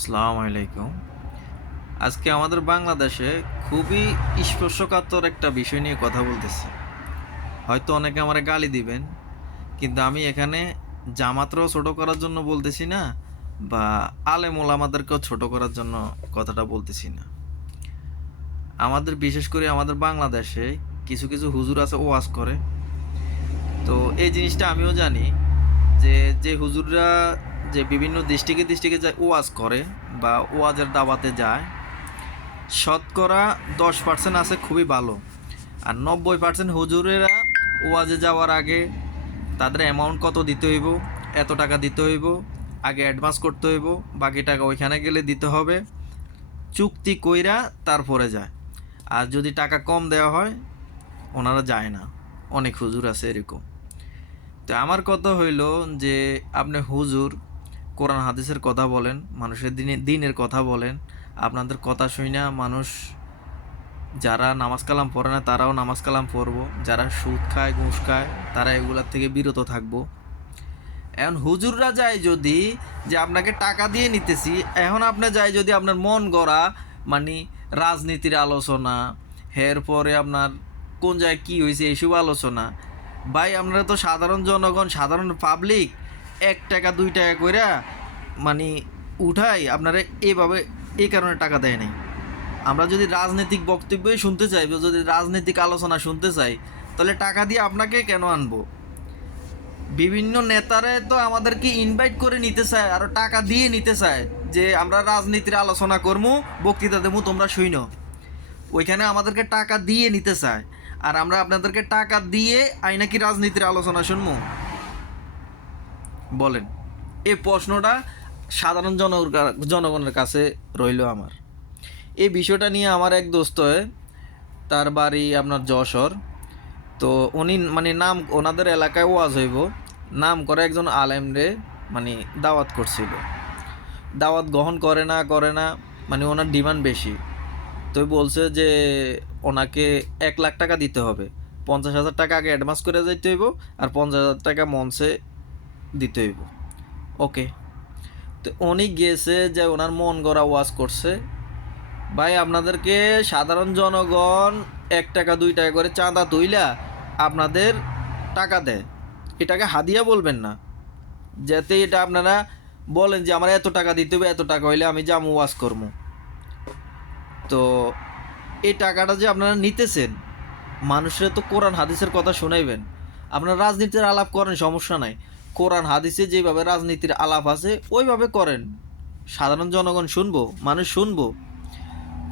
আসসালামু আলাইকুম। আজকে আমাদের বাংলাদেশে খুবই স্পর্শকাতর একটা বিষয় নিয়ে কথা বলতেছি। হয়তো অনেকে আমারে গালি দিবেন, কিন্তু আমি এখানে জামাতরাও ছোট করার জন্য বলতেছি না, বা আলেম ওলামাদেরকেও ছোট করার জন্য কথাটা বলতেছি না। আমাদের বিশেষ করে আমাদের বাংলাদেশে কিছু কিছু হুজুর আছে ওয়াজ করে। তো এই জিনিসটা আমিও জানি যে যে হুজুররা যে বিভিন্ন ডিস্ট্রিক্টে যায় ওয়াজ করে বা ওয়াজের দাওয়াতে যায়, শতকরা 10% আছে খুবই ভালো, আর 90% হুজুরেরা ওয়াজে যাওয়ার আগে তাদের অ্যামাউন্ট কত দিতে হইব, এত টাকা দিতে হইব, আগে অ্যাডভান্স করতে হইব, বাকি টাকা ওইখানে গেলে দিতে হবে, চুক্তি কইরা তারপরে যায়। আর যদি টাকা কম দেওয়া হয় ওনারা যায় না। অনেক হুজুর আছে এরকম। তো আমার কথা হইল যে আপনি হুজুর কোরআন হাদিসের কথা বলেন, মানুষের দিনের কথা বলেন। আপনাদের কথা শুই না মানুষ, যারা নামাজ কালাম পড়ে না তারাও নামাজ কালাম পড়বো, যারা সুদ খায় ঘুষ খায় তারা এগুলার থেকে বিরত থাকবো। এখন হুজুররা যায় যদি যে আপনাকে টাকা দিয়ে নিতেছি, এখন আপনি যায় যদি আপনার মন গড়া মানে রাজনীতির আলোচনা, এরপরে আপনার কোন জায়গায় কী হয়েছে এইসব আলোচনা, ভাই আপনারা তো সাধারণ জনগণ, সাধারণ পাবলিক 1 টাকা 2 টাকা কইরা মানে উঠাই আপনারা এইভাবে এই কারণে টাকা দেয় নাই। আমরা যদি রাজনৈতিক বক্তব্যই শুনতে চাই বা যদি রাজনৈতিক আলোচনা শুনতে চাই, তাহলে টাকা দিয়ে আপনাকে কেন আনবো? বিভিন্ন নেতারা তো আমাদেরকে ইনভাইট করে নিতে চায়, আরও টাকা দিয়ে নিতে চায় যে আমরা রাজনীতির আলোচনা করবো, বক্তৃতা দেবো, তোমরা শুইনো। ওইখানে আমাদেরকে টাকা দিয়ে নিতে চায়, আর আমরা আপনাদেরকে টাকা দিয়ে আই নাকি রাজনীতির আলোচনা শুনবো? বলেন। এই প্রশ্নটা সাধারণ জনগণের কাছে রইল আমার। এই বিষয়টা নিয়ে আমার এক দোস্ত, তার বাড়ি আপনার যশোর। তো উনি মানে নাম, ওনাদের এলাকায় ওয়াজ হইব, নাম করে একজন আলেমরে মানে দাওয়াত করছিল। দাওয়াত গ্রহণ করে না, মানে ওনার ডিমান্ড বেশি। তো বলছে যে ওনাকে 1 লাখ টাকা দিতে হবে, 50,000 টাকা আগে অ্যাডভান্স করে যাইতে হইব, আর 50,000 টাকা মঞ্চে দিতে হইব। ওকে। তো উনি গেছে যে ওনার মন গড়া ওয়াজ করছে। ভাই আপনাদেরকে সাধারণ জনগণ 1 টাকা 2 টাকা করে চাঁদা তুইলা আপনাদের টাকা দেয়, এটাকে হাদিয়া বলবেন না। যাতে এটা আপনারা বলেন যে আমার এত টাকা দিতে হবে, এত টাকা হইলে আমি যাবো ওয়াজ করবো। তো এই টাকাটা যে আপনারা নিতেছেন, মানুষের তো কোরআন হাদিসের কথা শোনাইবেন। আপনারা রাজনীতির আলাপ করেন, সমস্যা নাই। কোরআন হাদিসে যেভাবে রাজনীতির আলাপ আছে ওইভাবে করেন, সাধারণ জনগণ শুনবো, মানুষ শুনবো।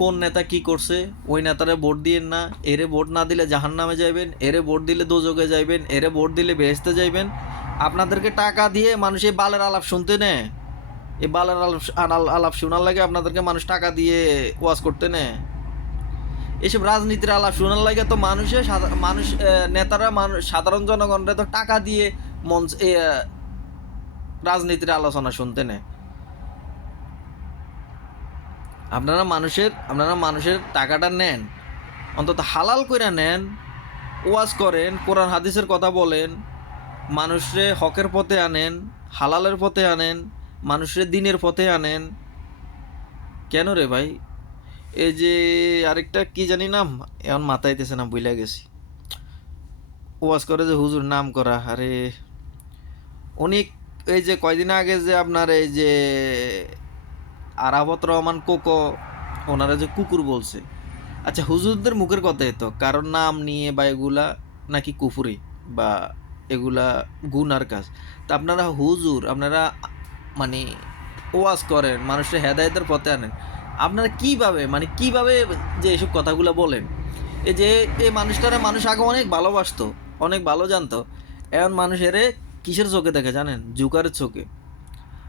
কোন নেতা কি করছে ওই নেতারে ভোট দিয়েন না। এরে ভোট না দিলে জাহান্নামে যাইবেন, এরে ভোট দিলে দোজকে যাইবেন, এরে ভোট দিলে বেহেশতে যাইবেন। আপনাদেরকে টাকা দিয়ে মানুষ এই বালের আলাপ শুনতে নেয়। এই বালের আলাপ শোনার লাগে আপনাদেরকে মানুষ টাকা দিয়ে ওয়াজ করতে নেয়। এসব রাজনীতির আলাপ শোনার লাগে তো মানুষ নেতারা মানুষ সাধারণ জনগণরা তো টাকা দিয়ে মঞ্চ রাজনীতির আলোচনা শুনতে নেয়। আপনারা মানুষের টাকাটা নেন, অন্তত হালাল কইরা নেন, ওয়াজ করেন, কোরআন হাদিসের কথা বলেন, মানুষরে হকের পথে আনেন, হালালের পথে আনেন, মানুষরে দিনের পথে আনেন। কেন রে ভাই? এই যে আরেকটা কি জানি নাম, এখন মাথায় আইতেছে না, ভুলে গেছি। ওয়াজ করে যে হুজুর নাম করা, আরে উনি এই যে কয়দিন আগে যে আপনার এই যে আরাফত রহমান কোকো, ওনারা যে কুকুর বলছে। আচ্ছা, হুজুরদের মুখের কথাই তো, কারণ নাম নিয়ে বা এগুলা নাকি কুফুরি বা এগুলা গুনার কাজ। তা আপনারা হুজুর, আপনারা মানে ওয়াজ করেন, মানুষের হেদায়েতের পথে আনেন, আপনারা কিভাবে যে এসব কথাগুলো বলেন? এই যে এই মানুষটারা মানুষ আগে অনেক ভালোবাসতো, অনেক ভালো জানতো। এখন মানুষের কিসের চোখে দেখে জানেন? জুকারের চোখে।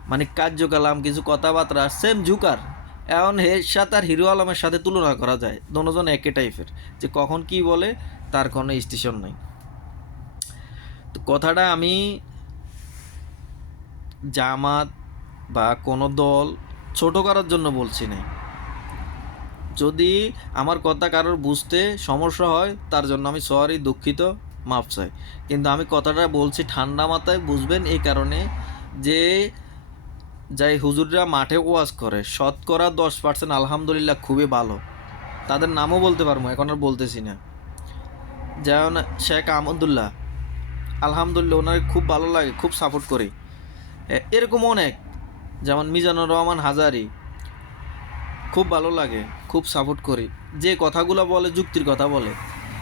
মানে কার্যকালাম কিছু কথাবার্তা সেম জুকার। এখন এর সাথে আর হিরো আলমের সাথে তুলনা করা যায়, দুজন একই টাইপের, যে কখন কি বলে তার কোনো স্টেশন নাই। তো কথাটা আমি জামাত বা কোনো দল ছোট করার জন্য বলছি না। যদি আমার কথা কারোর বুঝতে সমস্যা হয় তার জন্য আমি সরি, দুঃখিত, মাফ চাই। কিন্তু আমি কথাটা বলছি ঠান্ডা মাথায় বুঝবেন, এই কারণে যে যাই হুজুররা মাঠে ওয়াজ করে, শতকরা 10% আলহামদুলিল্লাহ খুবই ভালো। তাদের নামও বলতে পারবো, এখন আর বলতেছি না। যেমন শেখ আহমদুল্লাহ, আলহামদুলিল্লাহ ওনার খুব ভালো লাগে, খুব সাপোর্ট করি। এরকম অনেক, যেমন মিজানুর রহমান হাজারি, খুব ভালো লাগে, খুব সাপোর্ট করি। যে কথাগুলো বলে যুক্তির কথা বলে,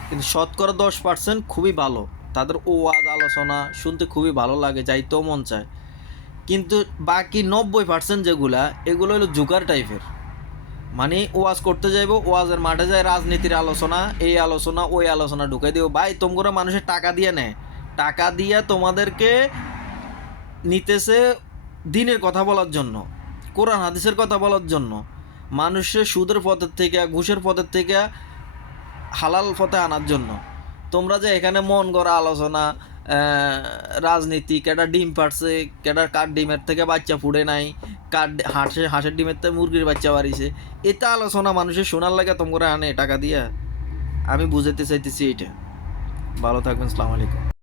কিন্তু শতকরা 10% খুবই ভালো। তাদের ওয়াজ আলোচনা শুনতে খুবই ভালো লাগে, যাইতেও মন চায়। কিন্তু বাকি 90% যেগুলা, এগুলো হলো জুকার টাইপের। মানে ওয়াজ করতে যাইব, ওয়াজের মাঠে যায় রাজনীতির আলোচনা, এই আলোচনা ওই আলোচনা ঢুকে দিও। ভাই তোমরা মানুষের টাকা দিয়ে নেয়, টাকা দিয়ে তোমাদেরকে নিতেছে দিনের কথা বলার জন্য, কোরআন হাদিসের কথা বলার জন্য, মানুষের সুদের পথের থেকে, ঘুষের পথের থেকে হালাল পথে আনার জন্য। তোমরা যে এখানে মন গড়া আলোচনা, রাজনীতি, কেডা ডিম পাড়ছে, কেডার কার ডিমের থেকে বাচ্চা ফুটে নাই, কার হাঁসের ডিমের থেকে মুরগির বাচ্চা বাড়িছে, এটা আলোচনা মানুষের শোনার লাগে তোমরা আনে টাকা দিয়া। আমি বুঝাতে চাইতেছি এইটা। ভালো থাকবেন, আসসালামু আলাইকুম।